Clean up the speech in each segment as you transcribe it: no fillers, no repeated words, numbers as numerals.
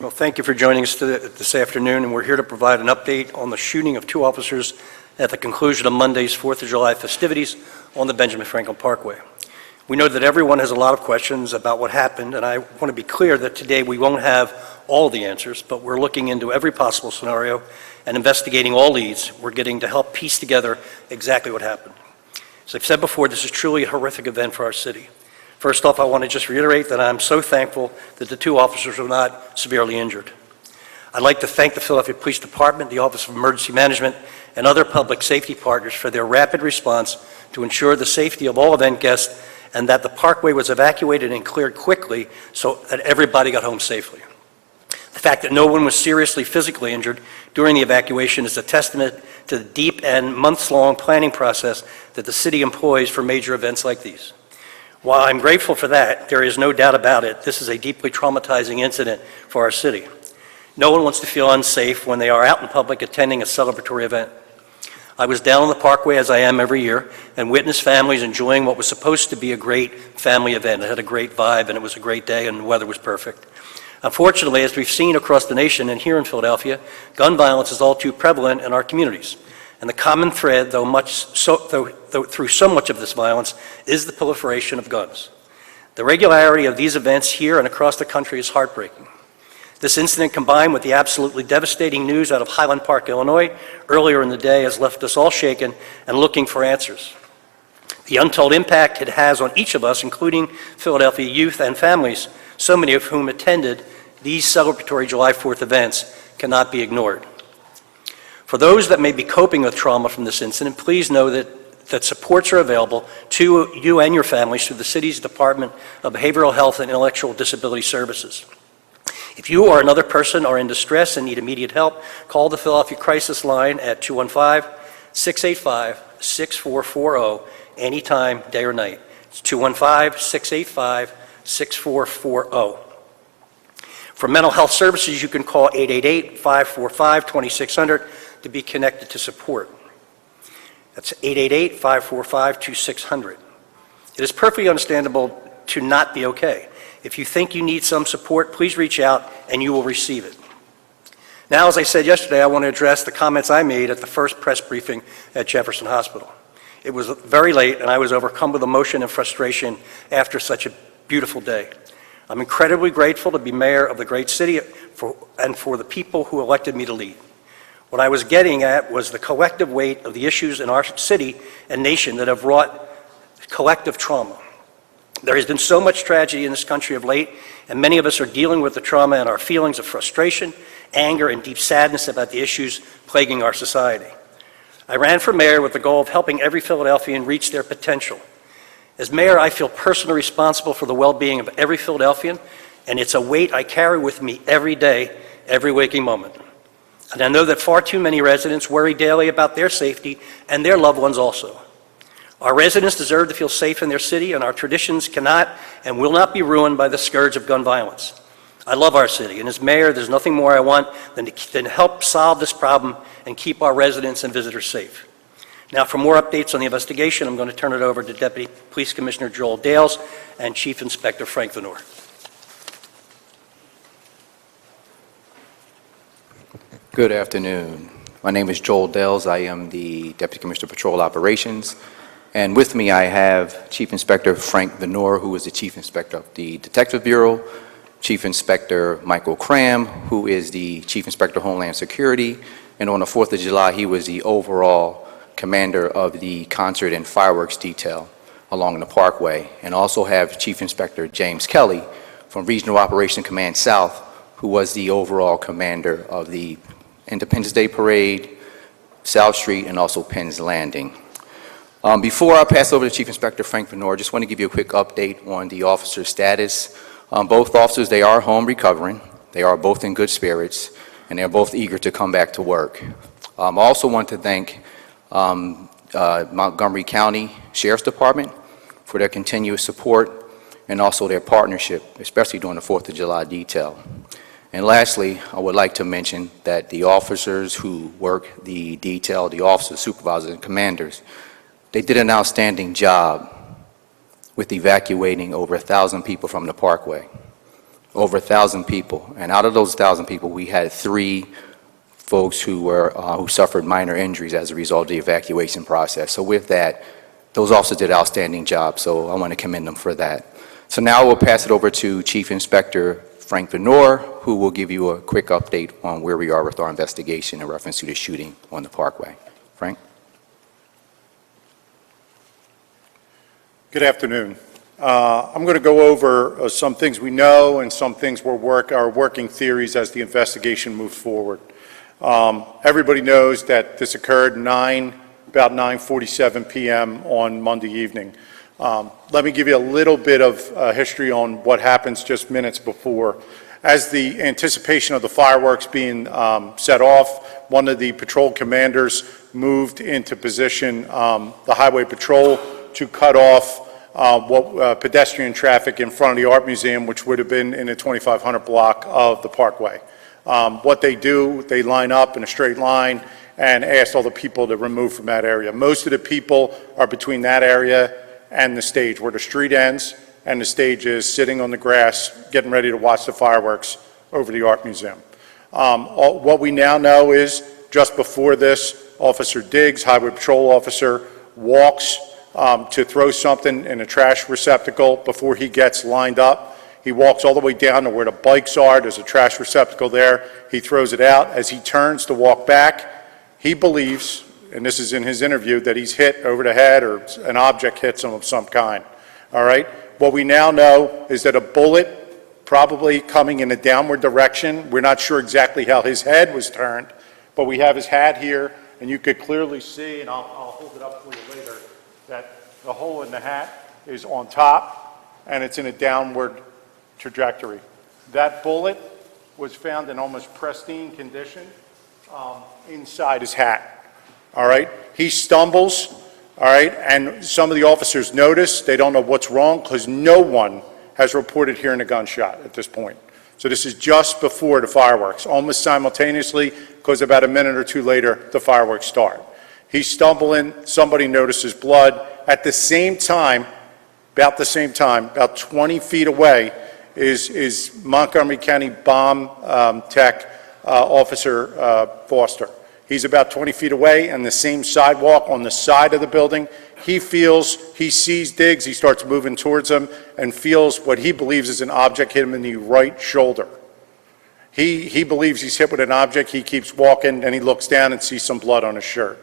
Well, thank you for joining us this afternoon, and we're here to provide an update on the shooting of 2 officers at the conclusion of Monday's 4th of July festivities on the Benjamin Franklin Parkway. We know that everyone has a lot of questions about what happened, and I want to be clear that today we won't have all the answers, but we're looking into every possible scenario and investigating all leads we're getting to help piece together exactly what happened. As I've said before, this is truly a horrific event for our city. First off, I want to just reiterate that I'm so thankful that the 2 officers were not severely injured. I'd like to thank the Philadelphia Police Department, the Office of Emergency Management, and other public safety partners for their rapid response to ensure the safety of all event guests and that the parkway was evacuated and cleared quickly so that everybody got home safely. The fact that no one was seriously physically injured during the evacuation is a testament to the deep and months-long planning process that the city employs for major events like these. While I'm grateful for that, there is no doubt about it, this is a deeply traumatizing incident for our city. No one wants to feel unsafe when they are out in public attending a celebratory event. I was down on the Parkway, as I am every year, and witnessed families enjoying what was supposed to be a great family event. It had a great vibe, and it was a great day, and the weather was perfect. Unfortunately, as we've seen across the nation and here in Philadelphia, gun violence is all too prevalent in our communities. And the common thread, through so much of this violence, is the proliferation of guns. The regularity of these events here and across the country is heartbreaking. This incident, combined with the absolutely devastating news out of Highland Park, Illinois, earlier in the day, has left us all shaken and looking for answers. The untold impact it has on each of us, including Philadelphia youth and families, so many of whom attended these celebratory July 4th events, cannot be ignored. For those that may be coping with trauma from this incident, please know that supports are available to you and your families through the city's Department of Behavioral Health and Intellectual Disability Services. If you or another person are in distress and need immediate help, call the Philadelphia Crisis Line at 215-685-6440 anytime, day or night. It's 215-685-6440. For mental health services, you can call 888-545-2600 to be connected to support. That's 888-545-2600. It is perfectly understandable to not be okay. If you think you need some support, please reach out and you will receive it. Now, as I said yesterday, I want to address the comments I made at the first press briefing at Jefferson Hospital. It was very late and I was overcome with emotion and frustration after such a beautiful day. I'm incredibly grateful to be mayor of the great city and for the people who elected me to lead. What I was getting at was the collective weight of the issues in our city and nation that have wrought collective trauma. There has been so much tragedy in this country of late, and many of us are dealing with the trauma and our feelings of frustration, anger, and deep sadness about the issues plaguing our society. I ran for mayor with the goal of helping every Philadelphian reach their potential. As mayor, I feel personally responsible for the well-being of every Philadelphian, and it's a weight I carry with me every day, every waking moment. And I know that far too many residents worry daily about their safety and their loved ones also. Our residents deserve to feel safe in their city, and our traditions cannot and will not be ruined by the scourge of gun violence. I love our city, and as mayor, there's nothing more I want than to help solve this problem and keep our residents and visitors safe. Now, for more updates on the investigation, I'm going to turn it over to Deputy Police Commissioner Joel Dales and Chief Inspector Frank Venor. Good afternoon. My name is Joel Dales. I am the Deputy Commissioner of Patrol Operations, And with me, I have Chief Inspector Frank Venor, who is the Chief Inspector of the Detective Bureau, Chief Inspector Michael Cram, who is the Chief Inspector of Homeland Security, and on the 4th of July, he was the overall commander of the concert and fireworks detail along the Parkway, and also have Chief Inspector James Kelly from Regional Operation Command South, who was the overall commander of the Independence Day Parade, South Street, and also Penn's Landing. Before I pass over to Chief Inspector Frank Venor, I just want to give you a quick update on the officer's status. Both officers, they are home recovering. They are both in good spirits, and they're both eager to come back to work. I also want to thank Montgomery County Sheriff's Department for their continuous support and also their partnership, especially during the 4th of July detail. And lastly, I would like to mention that the officers who work the detail, the officers, supervisors, and commanders, they did an outstanding job with evacuating over 1,000 people from the Parkway. Over 1,000 people. And out of those 1,000 people, we had 3 folks who suffered minor injuries as a result of the evacuation process. So with that, those officers did an outstanding job, so I want to commend them for that. So now we'll pass it over to Chief Inspector Frank Venor, who will give you a quick update on where we are with our investigation in reference to the shooting on the Parkway. Frank? Good afternoon. I'm going to go over some things we know and some things are working theories as the investigation moves forward. Everybody knows that this occurred about 9:47 p.m. on Monday evening. Let me give you a little bit of history on what happens just minutes before. As the anticipation of the fireworks being set off, one of the patrol commanders moved into position, the highway patrol, to cut off pedestrian traffic in front of the Art Museum, which would have been in the 2500 block of the Parkway. What they do, they line up in a straight line and ask all the people to remove from that area. Most of the people are between that area and the stage, where the street ends and the stage is, sitting on the grass, getting ready to watch the fireworks over the Art Museum. What we now know is, just before this, Officer Diggs, Highway Patrol officer, walks to throw something in a trash receptacle before he gets lined up. He walks all the way down to where the bikes are. There's a trash receptacle there. He throws it out. As he turns to walk back, he believes, and this is in his interview, that he's hit over the head or an object hits him of some kind. All right? What we now know is that a bullet, probably coming in a downward direction, we're not sure exactly how his head was turned, but we have his hat here, and you could clearly see, and I'll hold it up for you later, that the hole in the hat is on top, and it's in a downward trajectory. That bullet was found in almost pristine condition inside his hat. All right? He stumbles, all right, and some of the officers notice. They don't know what's wrong because no one has reported hearing a gunshot at this point. So this is just before the fireworks, almost simultaneously, because about a minute or two later, the fireworks start. He's stumbling, somebody notices blood. At the same time, about 20 feet away, is Montgomery County bomb tech Officer Foster. He's about 20 feet away on the same sidewalk on the side of the building. He sees Diggs, he starts moving towards him and feels what he believes is an object hit him in the right shoulder. He believes he's hit with an object. He keeps walking and he looks down and sees some blood on his shirt.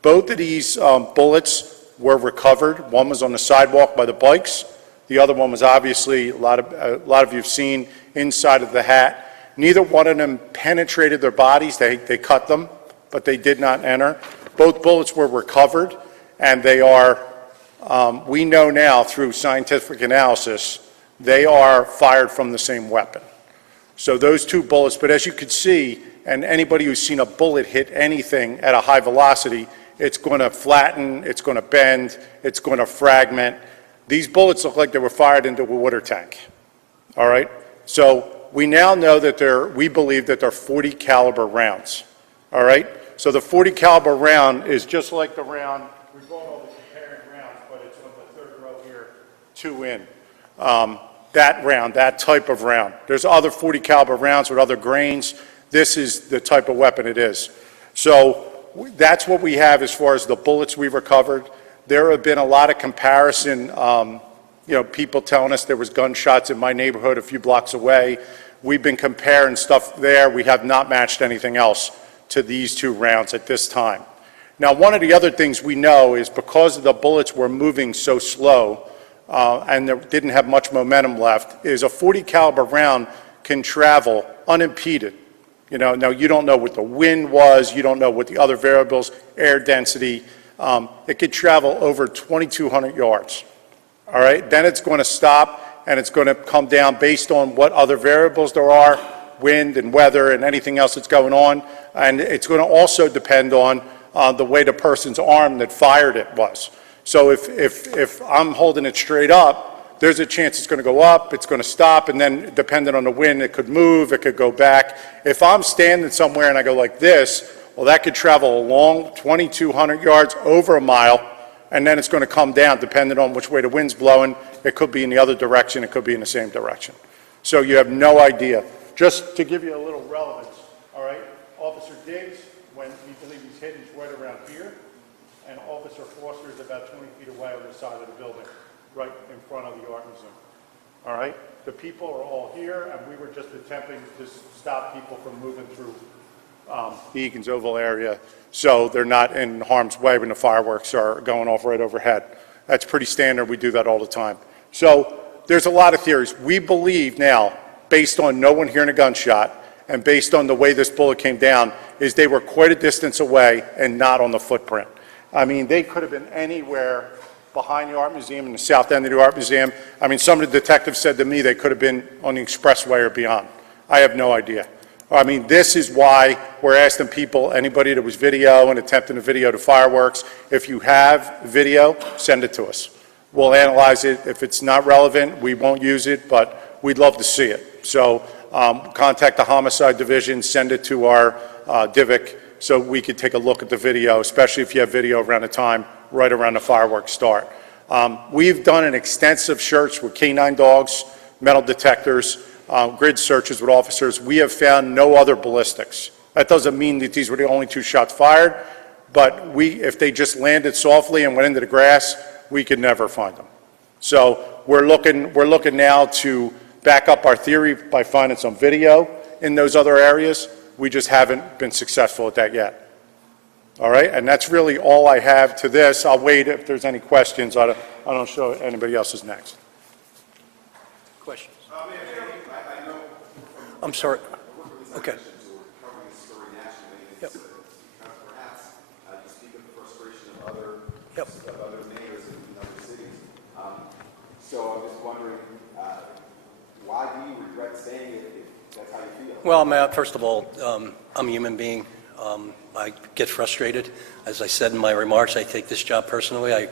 Both of these bullets were recovered. One was on the sidewalk by the bikes. The other one was obviously, a lot of you have seen, inside of the hat. Neither one of them penetrated their bodies. They cut them, but they did not enter. Both bullets were recovered, and they are, we know now through scientific analysis, they are fired from the same weapon. So those two bullets, but as you could see, and anybody who's seen a bullet hit anything at a high velocity, it's going to flatten, it's going to bend, it's going to fragment. These bullets look like they were fired into a water tank. All right? So we now know that we believe that they're .40 caliber rounds. All right? So the .40 caliber round is just like the round, we're going over comparing rounds, but it's on the third row here, 2 in. That round, that type of round. There's other .40 caliber rounds with other grains. This is the type of weapon it is. So that's what we have as far as the bullets we recovered. there have been a lot of comparison, people telling us there was gunshots in my neighborhood a few blocks away. We've been comparing stuff there. We have not matched anything else to these 2 rounds at this time. Now, one of the other things we know is because the bullets were moving so slow and there didn't have much momentum left, is a .40 caliber round can travel unimpeded. Now you don't know what the wind was, you don't know what the other variables, air density. It could travel over 2,200 yards. All right, then it's going to stop and it's going to come down based on what other variables there are, wind and weather and anything else that's going on. And it's going to also depend on the way the person's arm that fired it was. So if I'm holding it straight up, there's a chance it's going to go up, it's going to stop, and then depending on the wind, it could move, it could go back. If I'm standing somewhere and I go like this, well, that could travel a long 2,200 yards, over a mile, and then it's going to come down depending on which way the wind's blowing. It could be in the other direction, it could be in the same direction. So you have no idea. Just to give you a little relevance, all right, Officer Diggs, when we believe he's hit, he's right around here, and Officer Foster is about 20 feet away on the side of the building, right in front of the Art Museum. All right? The people are all here, and we were just attempting to stop people from moving through the Egan's Oval area so they're not in harm's way when the fireworks are going off right overhead. That's pretty standard. We do that all the time. So there's a lot of theories. We believe now, based on no one hearing a gunshot and based on the way this bullet came down, is they were quite a distance away and not on the footprint. I mean, they could have been anywhere behind the Art Museum, in the south end of the Art Museum. I mean, some of the detectives said to me they could have been on the expressway or beyond. I have no idea. I mean, this is why we're asking people, anybody that was video and attempting to video the fireworks, if you have video, send it to us. We'll analyze it. If it's not relevant, we won't use it, but we'd love to see it. So contact the Homicide Division, send it to our DIVIC so we could take a look at the video, especially if you have video around the time right around the fireworks start. We've done an extensive search with canine dogs, metal detectors, grid searches with officers. We have found no other ballistics. That doesn't mean that these were the only 2 shots fired, but if they just landed softly and went into the grass, we could never find them. So we're looking now to back up our theory by finding some video in those other areas. We just haven't been successful at that yet. All right, and that's really all I have to this. I'll wait if there's any questions. I don't show anybody else's next. Questions? I'm sorry. Okay. Yep. Perhaps you speak of the frustration of other mayors in other cities. So I'm just wondering, why do you regret saying it if that's how you feel? Well, Matt, first of all, I'm a human being. I get frustrated. As I said in my remarks, I take this job personally.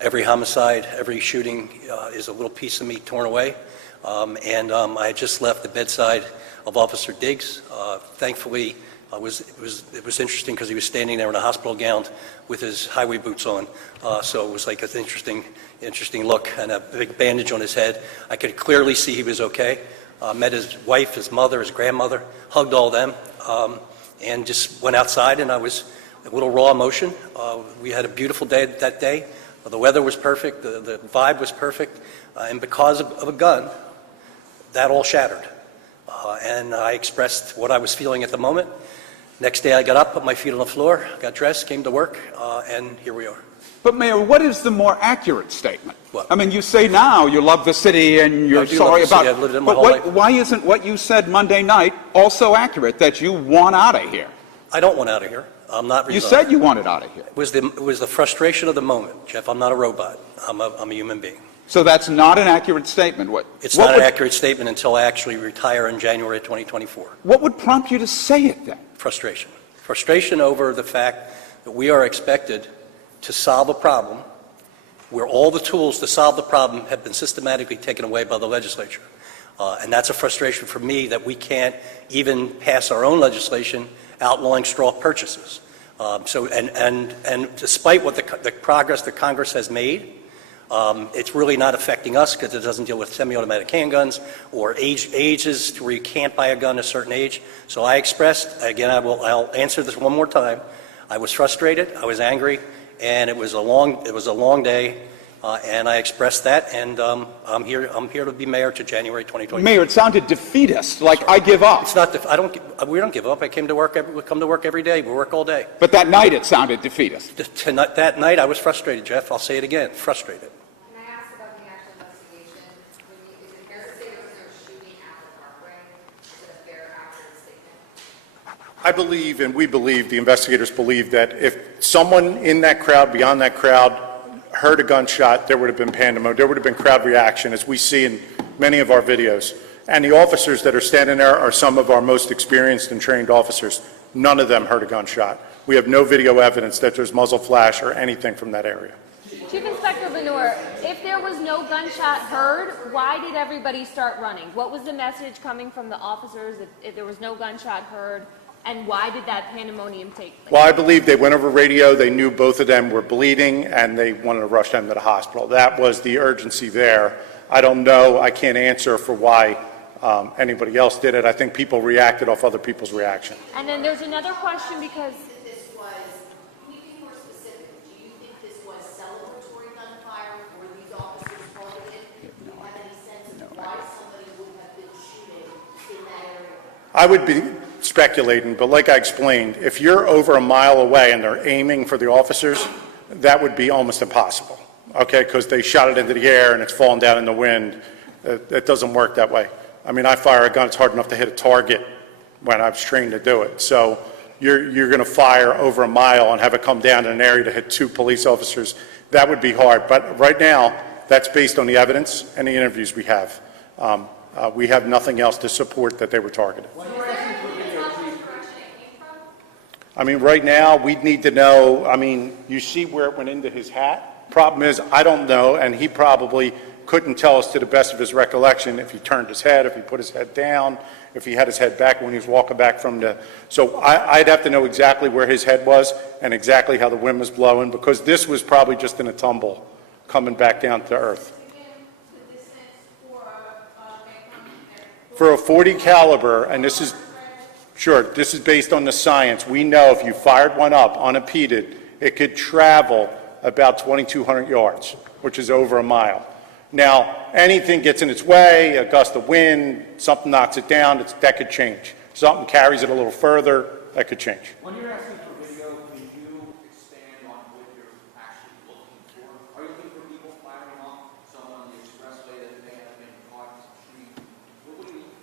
Every homicide, every shooting is a little piece of me torn away. I just left the bedside of Officer Diggs. Thankfully, it was interesting because he was standing there in a hospital gown with his highway boots on. So it was like an interesting look, and a big bandage on his head. I could clearly see he was okay. Met his wife, his mother, his grandmother, hugged all them, and just went outside, and I was a little raw emotion. We had a beautiful day that day. The weather was perfect, the vibe was perfect, and because of a gun, that all shattered. And I expressed what I was feeling at the moment. Next day I got up, put my feet on the floor, got dressed, came to work, and here we are. But Mayor, what is the more accurate statement? What? I mean, you say now you love the city and you're I do sorry love the about city. it. I've lived in my But whole life. why isn't what you said Monday night also accurate, that you want out of here? I don't want out of here. I'm not You resigning. said you wanted out of here. It was the frustration of the moment, Jeff. I'm not a robot. I'm a human being. So that's not an accurate statement. It's not an accurate statement until I actually retire in January of 2024. What would prompt you to say it then? Frustration. Frustration over the fact that we are expected to solve a problem where all the tools to solve the problem have been systematically taken away by the legislature. And that's a frustration for me that we can't even pass our own legislation outlawing straw purchases. And despite what the progress that Congress has made, it's really not affecting us because it doesn't deal with semi-automatic handguns or ages to where you can't buy a gun at a certain age. So I expressed, again, I'll answer this one more time. I was frustrated, I was angry, and it was a long day, and I expressed that, and I'm here to be mayor to January 2020. Mayor, it sounded defeatist, like I give up. It's not, we don't give up. I came to work, we come to work every day. We work all day. But that night it sounded defeatist. That night, I was frustrated, Jeff. I'll say it again, frustrated. Can I ask about the actual investigation? Is it fair to say there was no shooting at the Parkway? Is it a fair, accurate statement? I believe, and we believe, the investigators believe that if someone in that crowd, beyond that crowd, heard a gunshot, there would have been pandemonium, there would have been crowd reaction, as we see in many of our videos. And the officers that are standing there are some of our most experienced and trained officers. None of them heard a gunshot. We have no video evidence that there's muzzle flash or anything from that area. Chief Inspector Benur, if there was no gunshot heard, why did everybody start running? What was the message coming from the officers if there was no gunshot heard, and why did that pandemonium take place? Well, I believe they went over radio, they knew both of them were bleeding, and they wanted to rush them to the hospital. That was the urgency there. I don't know, I can't answer for why anybody else did it. I think people reacted off other people's reaction. And then there's another question because This was, can you be more specific? Do you think this was celebratory gunfire or these officers targeted? Do you have any sense of why somebody would have been shooting in that area? I would be speculating, but like I explained, if you're over a mile away and they're aiming for the officers, that would be almost impossible, okay, because they shot it into the air and it's falling down in the wind. It doesn't work that way. I mean, I fire a gun, it's hard enough to hit a target when I was trained to do it. So you're going to fire over a mile and have it come down in an area to hit 2 police officers. That would be hard. But right now, that's based on the evidence and the interviews we have. We have nothing else to support that they were targeted. I mean, right now, we'd need to know, I mean, you see where it went into his hat? Problem is, I don't know, and he probably couldn't tell us to the best of his recollection if he turned his head, if he put his head down, if he had his head back when he was walking back from the... So I'd have to know exactly where his head was and exactly how the wind was blowing, because this was probably just in a tumble coming back down to earth. For a .40 caliber, and this is... Sure, this is based on the science. We know if you fired one up unimpeded, it could travel about 2,200 yards, which is over a mile. Now, anything gets in its way, a gust of wind, something knocks it down, that could change. Something carries it a little further, that could change. When you're asking for video, can you expand on what you're actually looking for? Are you looking for people firing off someone on the expressway that may have been caught in the street?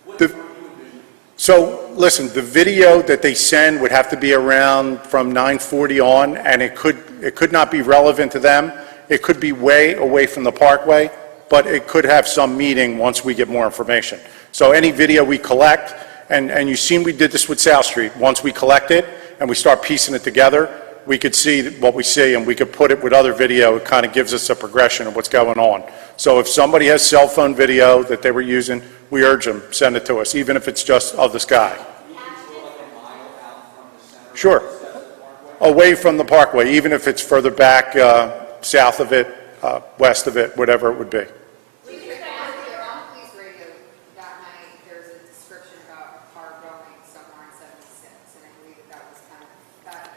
What are you envisioning? So, listen, the video that they send would have to be around from 9:40 on, and it could not be relevant to them. It could be way away from the Parkway, but it could have some meaning once we get more information. So any video we collect, and you've seen we did this with South Street, once we collect it and we start piecing it together, we could see what we see and we could put it with other video. It kind of gives us a progression of what's going on. So if somebody has cell phone video that they were using, we urge them, send it to us, even if it's just of the sky. Sure. Away from the Parkway, even if it's further back, south of it, west of it, whatever it would be. On the police radio that night, there's a description about a car going somewhere on 76, and I believe that was kind of, that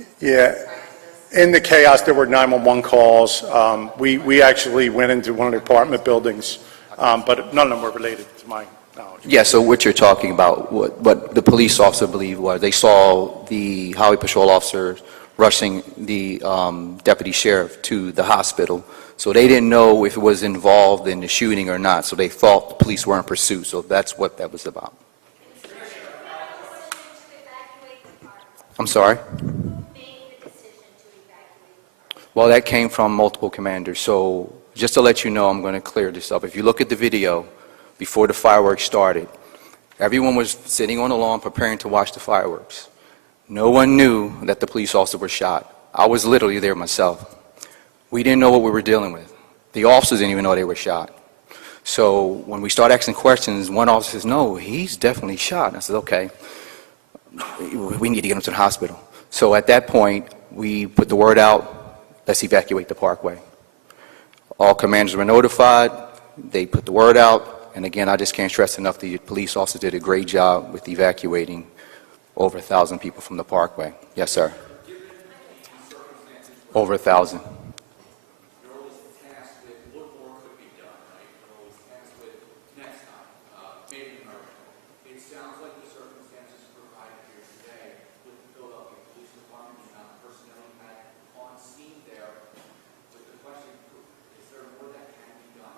isn't... Yeah. In the chaos, there were 911 calls. We actually went into one of the apartment buildings, but none of them were related to my knowledge. Yeah, so what you're talking about, what the police officer believed was they saw the highway patrol officers rushing the deputy sheriff to the hospital. So they didn't know if it was involved in the shooting or not. So they thought the police were in pursuit. So that's what that was about. I'm sorry? Well, that came from multiple commanders. So just to let you know, I'm going to clear this up. If you look at the video before the fireworks started, everyone was sitting on the lawn preparing to watch the fireworks. No one knew that the police officer was shot. I was literally there myself. We didn't know what we were dealing with. The officers didn't even know they were shot. So when we start asking questions, one officer says, "No, he's definitely shot." And I said, "Okay, we need to get him to the hospital." So at that point, we put the word out, let's evacuate the Parkway. All commanders were notified. They put the word out. And again, I just can't stress enough, the police officers did a great job with evacuating over 1,000 people from the Parkway. Yes, sir. Over 1,000. You're always tasked with what more could be done, right? You're always tasked with next time, maybe in America. It sounds like the circumstances provided here today with the Philadelphia Police Department, the amount of personnel you had on scene there. With the question, is there more that can be done?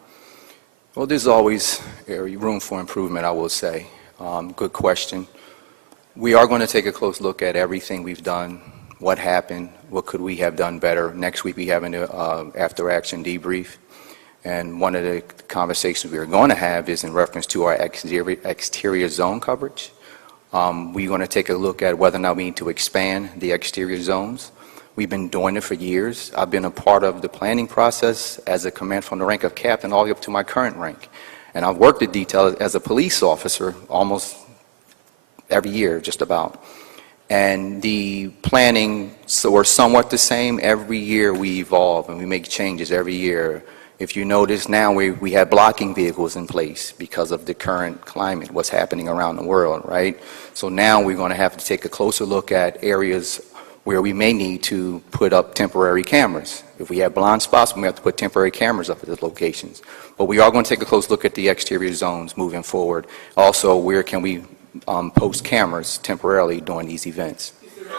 Well, there's always room for improvement, I will say. Good question. We are going to take a close look at everything we've done, what happened, what could we have done better. Next week, we have an after-action debrief, and one of the conversations we are going to have is in reference to our exterior zone coverage. We're going to take a look at whether or not we need to expand the exterior zones. We've been doing it for years. I've been a part of the planning process as a command from the rank of captain all the way up to my current rank. And I've worked the detail as a police officer almost every year, just about. And the planning were somewhat the same. Every year we evolve and we make changes every year. If you notice now, we have blocking vehicles in place because of the current climate, what's happening around the world, right? So now we're going to have to take a closer look at areas where we may need to put up temporary cameras. If we have blind spots, we may have to put temporary cameras up at the locations. But we are going to take a close look at the exterior zones moving forward. Also, where can we post cameras temporarily during these events?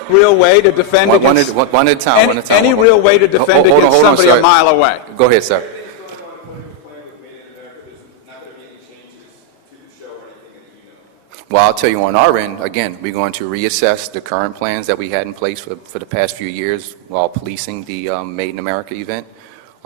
Real way to defend against... One at a time, one at a time. Any real way to defend against somebody a mile away? Go ahead, sir. Well, I'll tell you on our end, again, we're going to reassess the current plans that we had in place for the past few years while policing the Made in America event.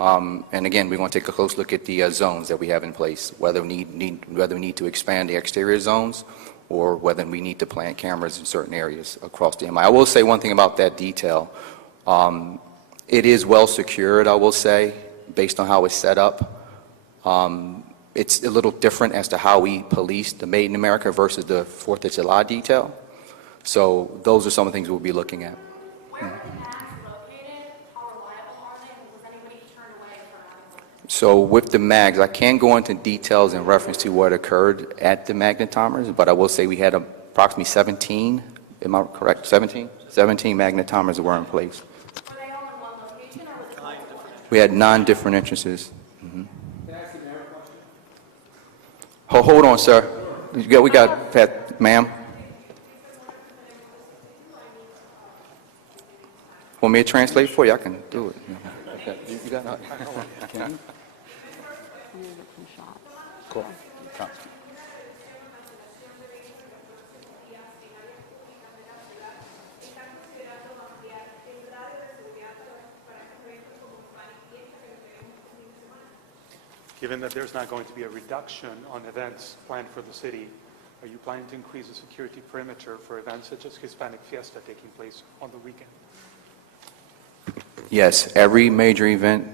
And again, we're going to take a close look at the zones that we have in place, whether we need to expand the exterior zones or whether we need to plant cameras in certain areas across the MI. I will say one thing about that detail. It is well secured, I will say, based on how it's set up. It's a little different as to how we police the Made in America versus the 4th of July detail. So those are some of the things we'll be looking at. Where are the mags located? How reliable are they? Was anybody turned away for having one? So with the mags, I can't go into details in reference to what occurred at the magnetometers, but I will say we had approximately 17, am I correct, 17? 17 magnetometers that were in place. Were they all in one location or was it multiple? We had 9 different entrances. Hold on, sir. We got Pat, ma'am. Want me to translate for you? I can do it. You got it? Cool. Given that there's not going to be a reduction on events planned for the city, are you planning to increase the security perimeter for events such as Hispanic Fiesta taking place on the weekend? Yes, every major event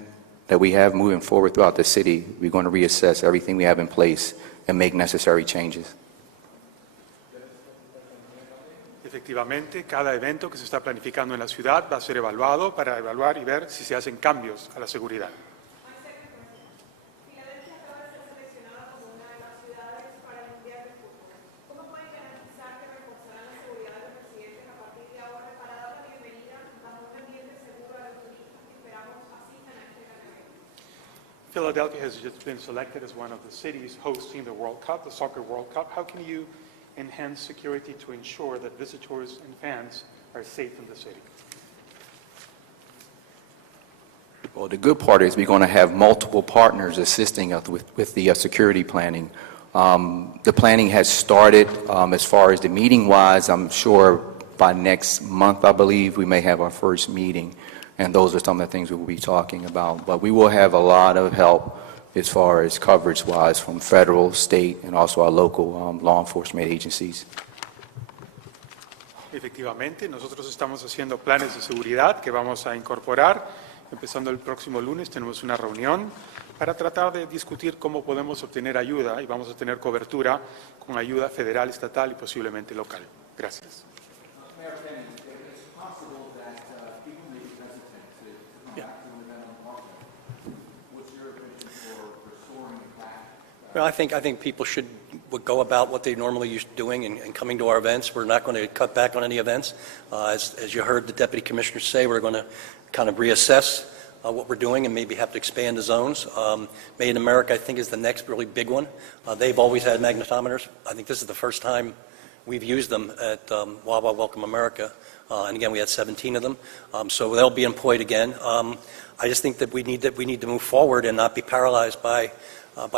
that we have moving forward throughout the city, we're going to reassess everything we have in place and make necessary changes. Efectivamente, cada evento que se está planificando en la ciudad va a ser evaluado para evaluar y ver si se hacen cambios a la seguridad. Philadelphia has just been selected as one of the cities hosting the World Cup, the Soccer World Cup. How can you enhance security to ensure that visitors and fans are safe in the city? Well, the good part is we're going to have multiple partners assisting us with the security planning. The planning has started as far as the meeting-wise. I'm sure by next month, I believe, we may have our first meeting. And those are some of the things we will be talking about. But we will have a lot of help as far as coverage-wise from federal, state, and also our local law enforcement agencies. Efectivamente, nosotros estamos haciendo planes de seguridad que vamos a incorporar. Empezando el próximo lunes tenemos una reunión para tratar de discutir cómo podemos obtener ayuda y vamos a tener cobertura con ayuda federal, estatal y posiblemente local. Gracias. Well, I think people would go about what they normally used to doing and coming to our events. We're not going to cut back on any events. As you heard the Deputy Commissioner say, we're going to kind of reassess what we're doing and maybe have to expand the zones. Made in America, I think, is the next really big one. They've always had magnetometers. I think this is the first time we've used them at Wawa Welcome America. And again, we had 17 of them. So they'll be employed again. I just think that we need to move forward and not be paralyzed by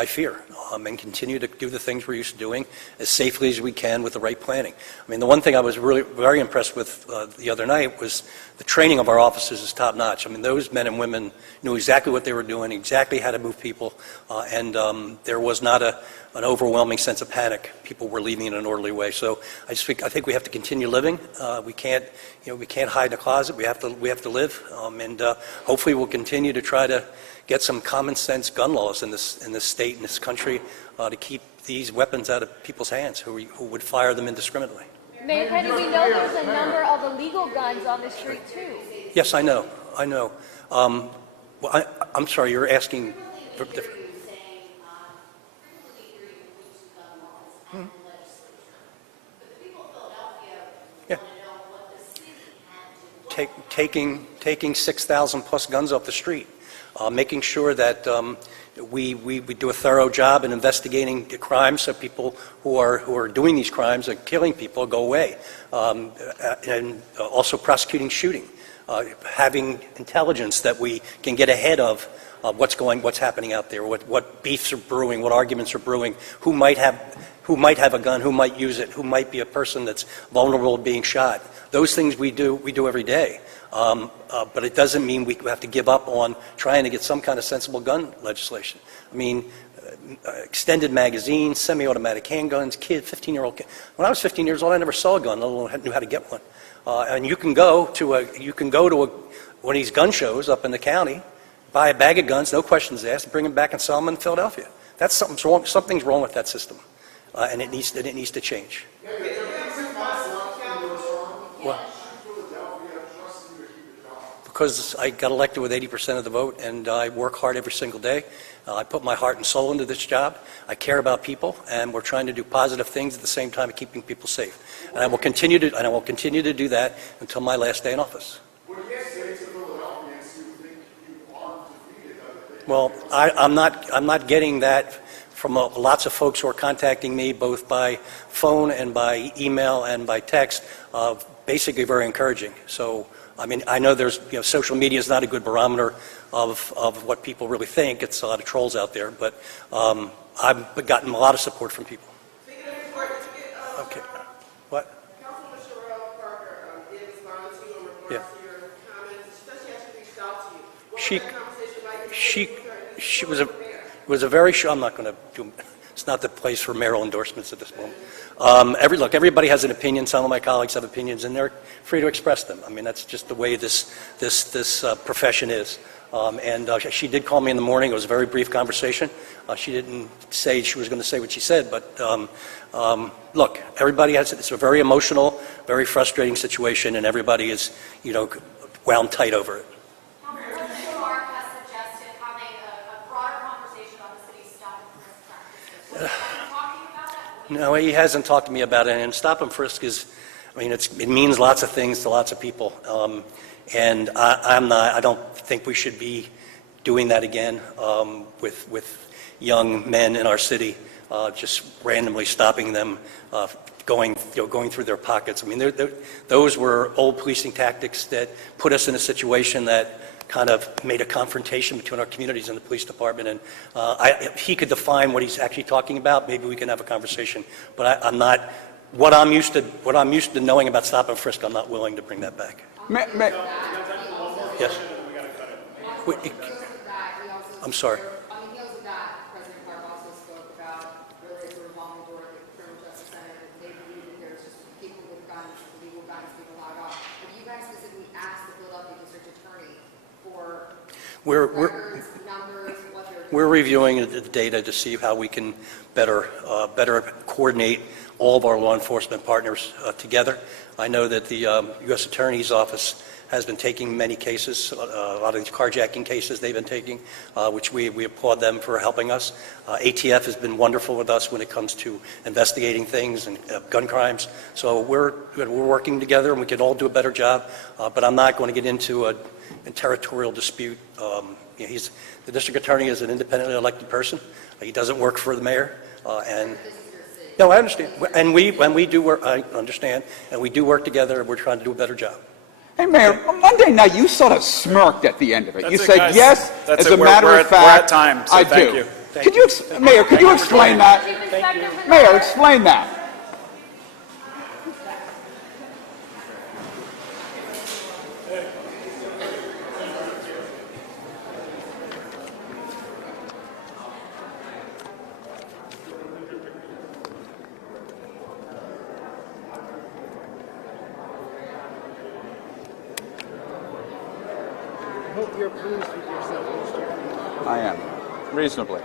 fear, and continue to do the things we're used to doing as safely as we can with the right planning. I mean, the one thing I was really very impressed with the other night was the training of our officers is top notch. I mean, those men and women knew exactly what they were doing, exactly how to move people, and there was not an overwhelming sense of panic. People were leaving in an orderly way. So I think we have to continue living. We can't hide in a closet. We have to live, and hopefully we'll continue to try to get some common sense gun laws in this state, in this country, to keep these weapons out of people's hands who would fire them indiscriminately. Mayor Petty, we know there's a number of illegal guns on the street too. Yes, I know. Well, I'm sorry, you're asking. Taking 6,000 plus guns off the street, making sure that we do a thorough job in investigating the crimes, so people who are doing these crimes and killing people go away, and also prosecuting shooting, having intelligence that we can get ahead of what's happening out there, what beefs are brewing, what arguments are brewing, who might have a gun, who might use it, who might be a person that's vulnerable to being shot. Those things we do every day. But it doesn't mean we have to give up on trying to get some kind of sensible gun legislation. I mean, extended magazines, semi-automatic handguns, 15-year-old kid. When I was 15 years old, I never saw a gun, let alone knew how to get one. And you can go to one of these gun shows up in the county, buy a bag of guns, no questions asked, bring them back and sell them in Philadelphia. That's something's wrong. Something's wrong with that system, and it needs to change. What? Because I got elected with 80% of the vote, and I work hard every single day. I put my heart and soul into this job. I care about people, and we're trying to do positive things at the same time of keeping people safe. And I will continue to do that until my last day in office. Well, I'm not getting that from lots of folks who are contacting me, both by phone and by email and by text. Basically, very encouraging. So. I mean, I know social media is not a good barometer of what people really think. It's a lot of trolls out there, but I've gotten a lot of support from people. Okay. What? Councilwoman Sherelle Parker did respond to you in regards to your comments. She said she actually reached out to you. What was that conversation like? She was a very I'm not going to do. It's not the place for mayoral endorsements at this moment. Everybody has an opinion. Some of my colleagues have opinions, and they're free to express them. I mean, that's just the way this profession is. And she did call me in the morning. It was a very brief conversation. She didn't say she was going to say what she said, but look, everybody has it. It's a very emotional, very frustrating situation, and everybody is, wound tight over it. Mark has suggested having a broader conversation on the city's stop and frisk practices. Are you talking about that? No, he hasn't talked to me about it. And stop and frisk it means lots of things to lots of people. And I don't think we should be doing that again with young men in our city, just randomly stopping them, going through their pockets. I mean, those were old policing tactics that put us in a situation that kind of made a confrontation between our communities and the police department. And if he could define what he's actually talking about, maybe we can have a conversation. But I'm not. What I'm used to knowing about stop and frisk, I'm not willing to bring that back. Yes. I'm sorry. On the heels of that, President Clark also spoke about really a revolving door at the criminal justice center. They believe that there's just people with guns, illegal guns being allowed off. Have you guys specifically asked the Philadelphia District Attorney for records, numbers, what they're doing? We're reviewing the data to see how we can better coordinate all of our law enforcement partners together. I know that the U.S. Attorney's Office has been taking many cases, a lot of these carjacking cases they've been taking, which we applaud them for helping us. ATF has been wonderful with us when it comes to investigating things and gun crimes. So we're working together, and we can all do a better job. But I'm not going to get into and territorial dispute. The district attorney is an independently elected person. He doesn't work for the mayor, and no, I understand. And we do work, I understand, and we do work together, and we're trying to do a better job. Hey, Mayor, on Monday night, you sort of smirked at the end of it. That's You it, said, guys. yes, That's as it. a matter We're of at fact, time, so I thank do. you. Could you, Mayor, could you explain that? Chief Inspector Benoit? Mayor, explain that. I am, reasonably.